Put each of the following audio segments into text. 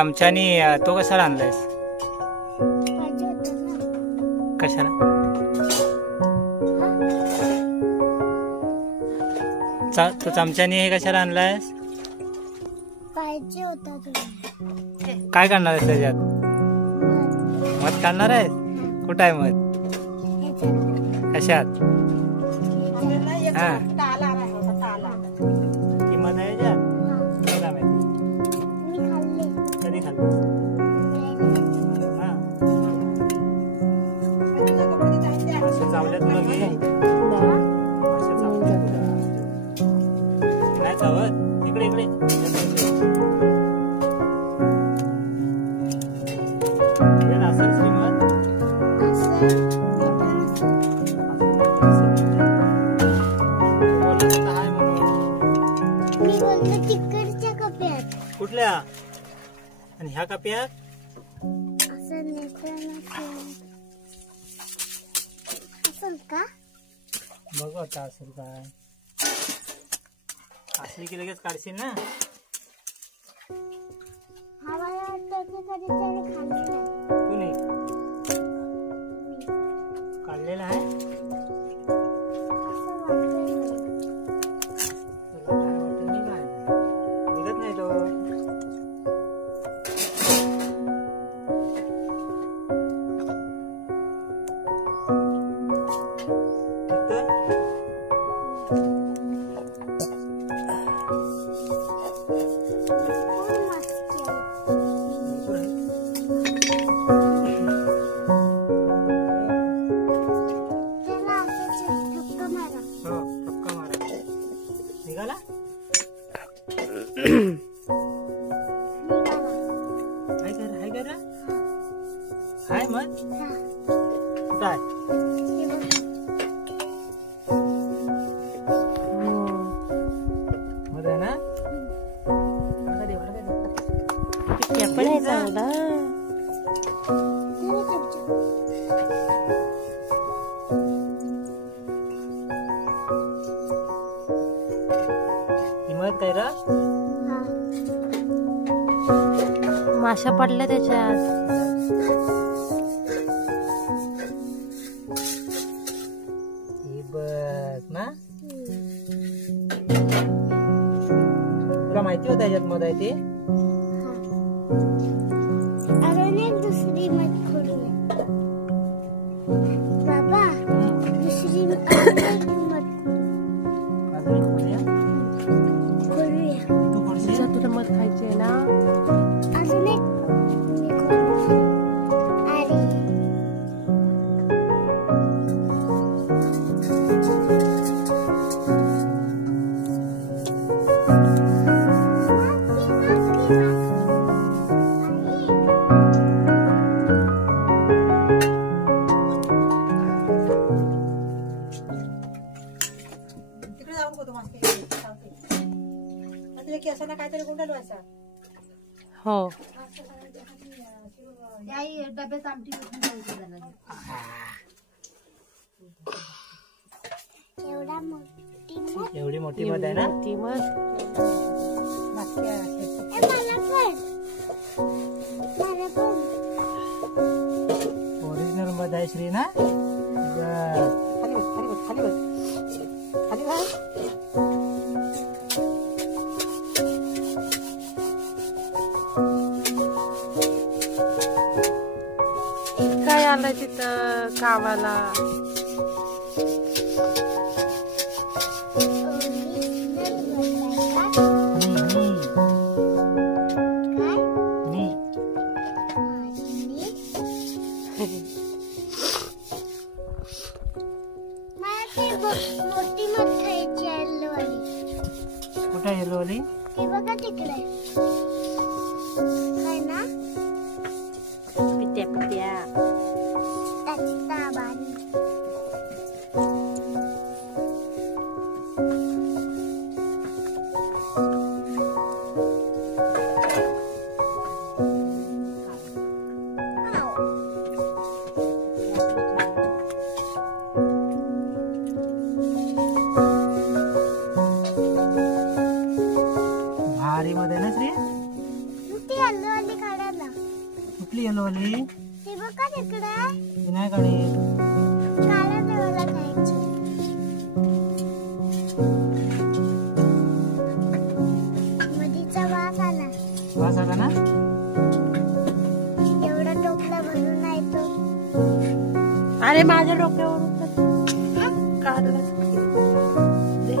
चमच्यानी तो कशाला आणलायस? कशाला? तो चमच्यानी हे कशाला आणलायस? पाहिजे होता तुला. काय करणार आहेस त्याच्यात? मध काढणार आहेस? कुठं आहे मध? कशात? हा ती मध आहे याच्यात? काय माहिती? कधी खाल्ली? असे चावल्यात तुला घे. असे चावल्यात नाही चावत. इकडे इकडे असेल श्रीमत. तिकडच्या कप्यात. कुठल्या? आणि ह्या कप्यात असेल का? बघू आता असेल काय. असली की लगेच काढशील ना. हा मला वाटतं कधीतरी खाल्लेला आहे. कुणी काढलेला आहे? असं वाटतंय मला. तुला काय वाटत नाही? काय निघत नाही तो. निघाला? हाय कर हाय मग कुठं आहे? मग आहे ना. पण आहे चांगला. किंमत काय रा? माशा पडल्या त्याच्यात. ही बघ ना. तुला माहिती होतं याच्यात मध आहे ते? अजून एक दुसरी मध करूया बाबा. दुसरी मध करूया. तू करशील? तुला मध खायचंय ना. अजून एक केसाला काहीतरी गुंडाळू असा. हो डब्यात आमटी एवढी मोठी मध आहे ना. ती मध ओरिजिनल मध आहे श्री ना. खाली बस खाली बस खाली बस खाली बस. काय आलंय तिथं कावाला. मोठी मध खायची येल्लोवाली. कुठे येलोवाली? ती बघा तिकडे. काय ना पित्या पित्या. भारी मध्ये ना श्री. ती येल्लोवाली काढ. नाही काढीत. काला देवाला खायची. मधीचा वास आला. वास आला ना? एवढा टोपला भरून आहे तो. अरे माझ्या डोक्यावरून काढलं दे.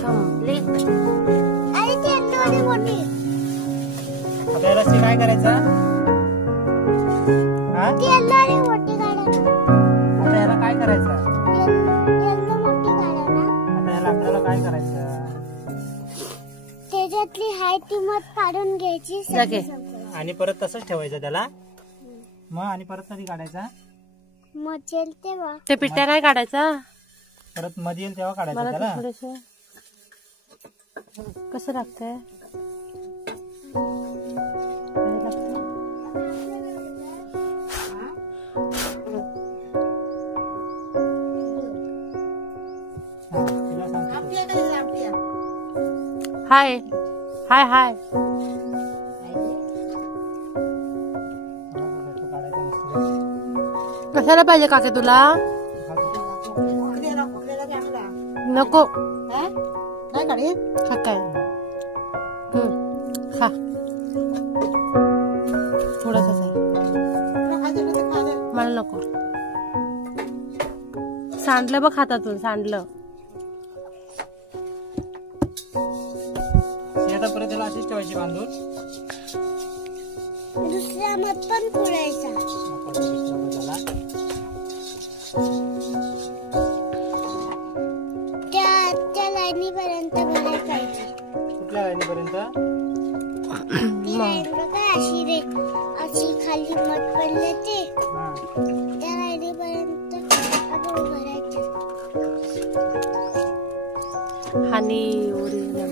संपली. अरे ती एवढी मोठी. आता याला काय करायचं? हा? ती एवढी मोठी काढा ना. आता याला काय करायचं? एवढी मोठी काढा ना. आता याला आपल्याला काय करायचं? त्याच्यातली हाय ती मध काढून घ्यायची. जागे. आणि परत तसंच ठेवायचं त्याला. मग आणि परत कधी काढायचा? मध येईल तेव्हा. ते पिट्या नाही काढायचा. परत मध्ये येईल तेव्हा काढायचं मला त्याला. थोडस कसं लागतंय? हा, तिला सांगतो. हाय हाय हाय. तो काढायचा नसतो. कशाला पाहिजे काके तुला? नको. काय काढीत? खा काय? खा. थोडासा मला नको. सांडलं बघ हातातून, सांडलं. आता परत त्याला अशीच ठेवायची बांधून. दुसरा मध पण फोडायचा. त्या लाईनीपर्यंत भरायला पाहिजे. कुठल्या लाईनीपर्यंत? ती लाईन बघा अशी रे, अशी खाली मध पडले ते. हा. त्या लाईनीपर्यंत आपण भरायचं. आणि ओरिजिनल